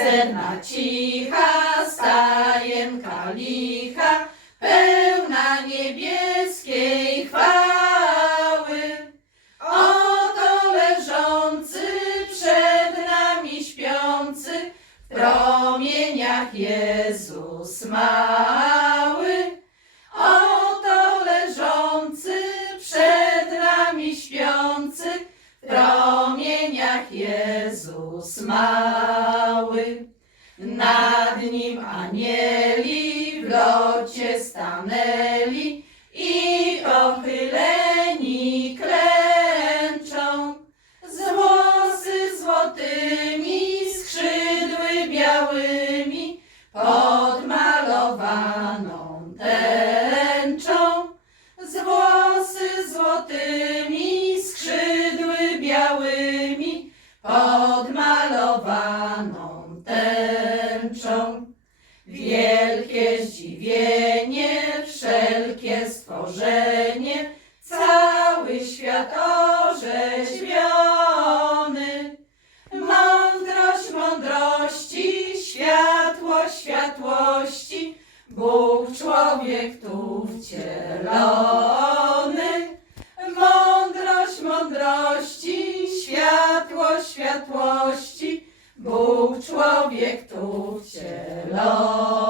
Misterna cicha, stajenka licha, pełna niebieskiej chwały. Oto leżący przed nami śpiący, w promieniach Jezus mały. Oto leżący przed nami śpiący, w promieniach Jezus mały. Nad nim anieli w locie stanęli i pochyleni klęczą. Z włosy złotymi, skrzydły białymi, podmalowaną tęczą. Z włosy złotymi, skrzydły białymi, podmalowaną Wielkie zdziwienie, wszelkie stworzenie, cały świat orzeźwiony. Mądrość mądrości, światło światłości, Bóg człowiek tu wcielony. Mądrość mądrości, światło światłości, Bóg człowiek tu wcielony.